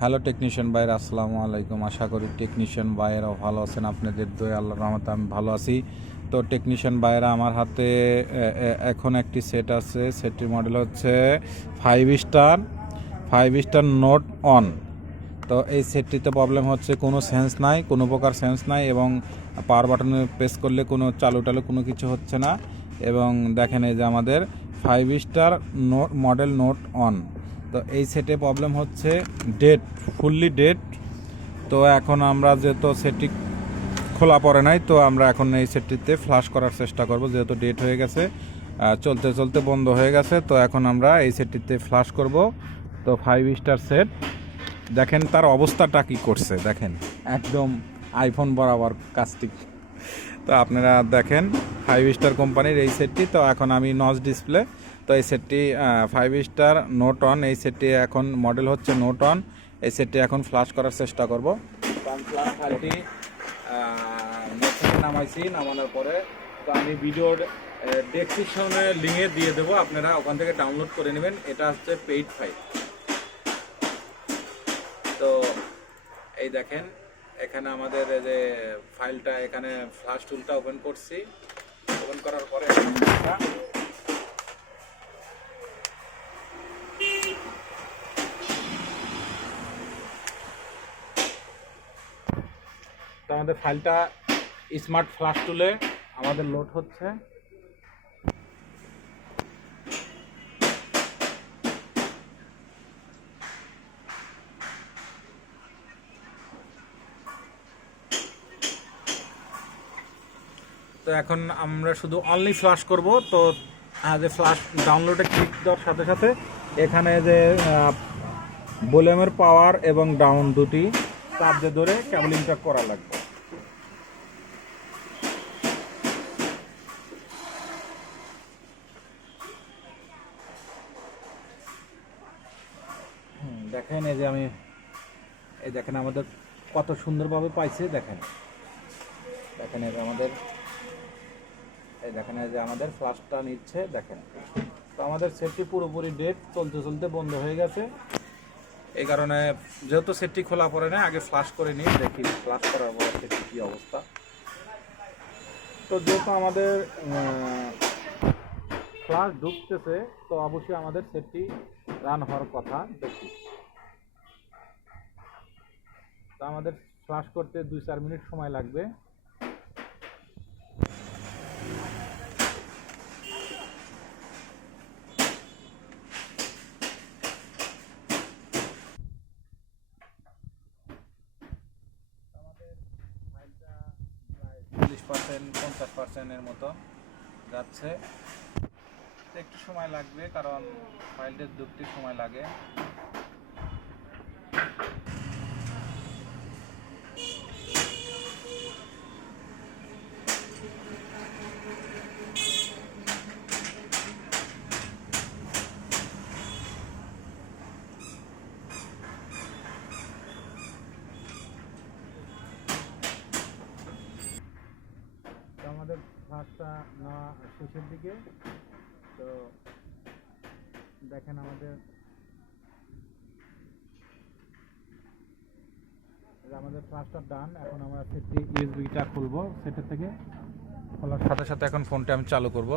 Hello technician ভাইয়ের আসসালামু আলাইকুম। আশা করি টেকনিশিয়ান ভাইয়েরাও ভালো আছেন। আপনাদের দোয়া আল্লাহর রহমতে আমি ভালো আছি। তো টেকনিশিয়ান ভাইয়েরা আমার হাতে এখন একটি সেট আছে। সেটটির মডেল হচ্ছে 5 স্টার নোট অন। তো এই সেটটিতে প্রবলেম হচ্ছে কোনো সেন্স নাই, কোনো প্রকার সেন্স নাই, এবং পাওয়ার বাটনে প্রেস করলে কোনো চালু কোনো কিছু হচ্ছে না। এবং দেখেন এই যে আমাদের 5 স্টার মডেল নোট অন। তো এই সেটে প্রবলেম হচ্ছে ফুললি ডেড। তো এখন আমরা যেহেতু সেটটি খোলা পড়ে নাই, তো আমরা এখন এই সেটটিতে ফ্লাশ করার চেষ্টা করব, যেহেতু ডেট হয়ে গেছে, চলতে চলতে বন্ধ হয়ে গেছে। তো এখন আমরা এই সেটটিতে ফ্লাশ করব। তো 5 স্টার সেট, দেখেন তার অবস্থাটা কি করছে, দেখেন একদম আইফোন বরাবর কাস্টিক। তো আপনারা দেখেন 5 স্টার কোম্পানির এই সেটটি। তো এখন আমি নচ ডিসপ্লে, তো এই সেটটি 5 স্টার নোট অন, এই সেটটি এখন মডেল হচ্ছে নোট অন। এই সেটটি এখন ফ্লাশ করার চেষ্টা করব। তো আমি ফ্লাশ ফাইলটি নামাইছি, নামানোর পরে তো আমি ভিডিওর ডেসক্রিপশনে লিঙ্কে দিয়ে দেবো, আপনারা ওখান থেকে ডাউনলোড করে নেবেন। এটা হচ্ছে পেইড ফাইল। তো এই দেখেন এখানে আমাদের যে ফাইলটা, এখানে ফ্লাশ টুলটা ওপেন করছি। ওপেন করার পরে তো আমাদের ফাইলটা স্মার্ট ফ্লাশ টুলে আমাদের লোড হচ্ছে। তো এখন আমরা শুধু অনলি ফ্লাশ করব। তো যে ফ্লাশ ডাউনলোডে ক্লিক দেওয়ার সাথে সাথে এখানে যে ভলিউমের পাওয়ার এবং ডাউন দুটি চাপ দিয়ে ধরে কেবলিংটা করা লাগবে। দেখেন এই যে এই দেখেন আমাদের কত সুন্দরভাবে পাইছে। দেখেন দেখেন এই যে আমাদের ফ্লাশটা নিচ্ছে। দেখেন তো আমাদের সেটটি পুরোপুরি ডেট, চলতে চলতে বন্ধ হয়ে গেছে। এই কারণে যেহেতু সেটটি খোলা পড়ে না, আগে ফ্লাশ করে নিই, দেখি ফ্লাশ করার পর সেটটি কী অবস্থা। তো যেহেতু আমাদের ফ্লাশ ঢুকতেছে, তো অবশ্যই আমাদের সেটটি রান হওয়ার কথা। দেখি তো আমাদের ফ্লাশ করতে 2-4 মিনিট সময় লাগবে। আমাদের ফাইলটা প্রায় 40-50% মতো যাচ্ছে। একটু সময় লাগবে, কারণ ফাইলটা ঢুকতে সময় লাগে। আমাদের ফ্লাশটা নেওয়া শেষের দিকে। তো দেখেন আমাদের ফ্লাশটা ডান। এখন আমরা সেটটি ইউএসবিটা খুলবো। সেটের থেকে খোলার সাথে সাথে এখন ফোনটা আমি চালু করব।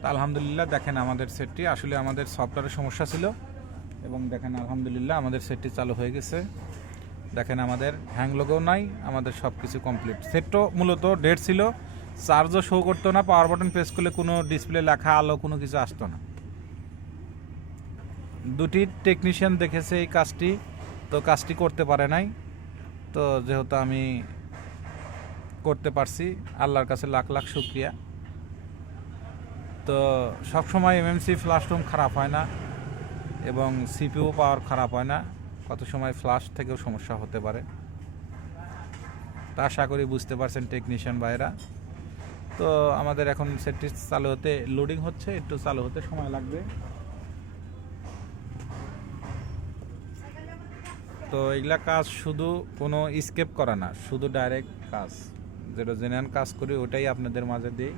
তা আলহামদুলিল্লাহ দেখেন আমাদের সেটটি, আসলে আমাদের সফটওয়্যারের সমস্যা ছিল, এবং দেখেন আলহামদুলিল্লাহ আমাদের সেটটি চালু হয়ে গেছে। দেখেন আমাদের হ্যাং লোগো নাই, আমাদের সব কিছু কমপ্লিট। সেটও মূলত ডেড ছিল, চার্জও শো করতো না, পাওয়ার বাটন প্রেস করলে কোনো ডিসপ্লে লেখা আলো কোনো কিছু আসতো না। দুটি টেকনিশিয়ান দেখেছে এই কাজটি, তো কাজটি করতে পারে নাই। তো যেহেতু আমি করতে পারছি, আল্লাহর কাছে লাখ লাখ শুকরিয়া। তো সবসময় এমএমসি ফ্ল্যাশরুম খারাপ হয় না, এবং সিপিইউ পাওয়ার খারাপ হয় না, কত সময় ফ্লাশ থেকেও সমস্যা হতে পারে। তা আশা করি বুঝতে পারছেন টেকনিশিয়ান ভাইরা। তো আমাদের এখন সেটটি চালু হতে লোডিং হচ্ছে, একটু চালু হতে সময় লাগবে। তো এগুলা কাজ শুধু কোনো স্কেপ করা না, শুধু ডাইরেক্ট কাজ, যেটা জেনুইন কাজ করি ওটাই আপনাদের মাঝে দিই।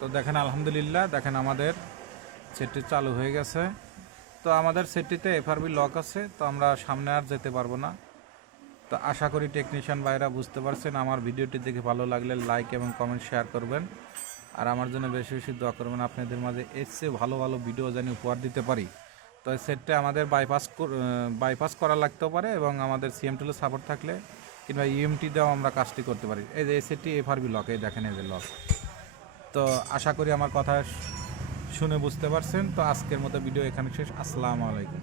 তো দেখেন আলহামদুলিল্লাহ, দেখেন আমাদের সেটটি চালু হয়ে গেছে। তো আমাদের সেটটিতে এফআরবি লক আছে, তো আমরা সামনে আর যেতে পারবো না। তো আশা করি টেকনিশিয়ান ভাইরা বুঝতে পারছেন। আমার ভিডিওটি দেখে ভালো লাগলে লাইক এবং কমেন্ট শেয়ার করবেন, আর আমার জন্য বেশি বেশি দোয়া করবেন। আপনাদের মাঝে এর চেয়ে ভালো ভালো ভিডিও জানি উপহার দিতে পারি। তো এই সেটটা আমাদের বাইপাস করা লাগতেও পারে, এবং আমাদের সিএম টুলের সাপোর্ট থাকলে কিংবা ইএমটি দিয়েও আমরা কাজটি করতে পারি। এই যে এই সেটটি এফআরবি লক, এই দেখেন এই যে লক। তো আশা করি আমার কথা শুনে বুঝতে পারছেন। তো আজকের মতো ভিডিও এখানে শেষ। আসসালামু আলাইকুম।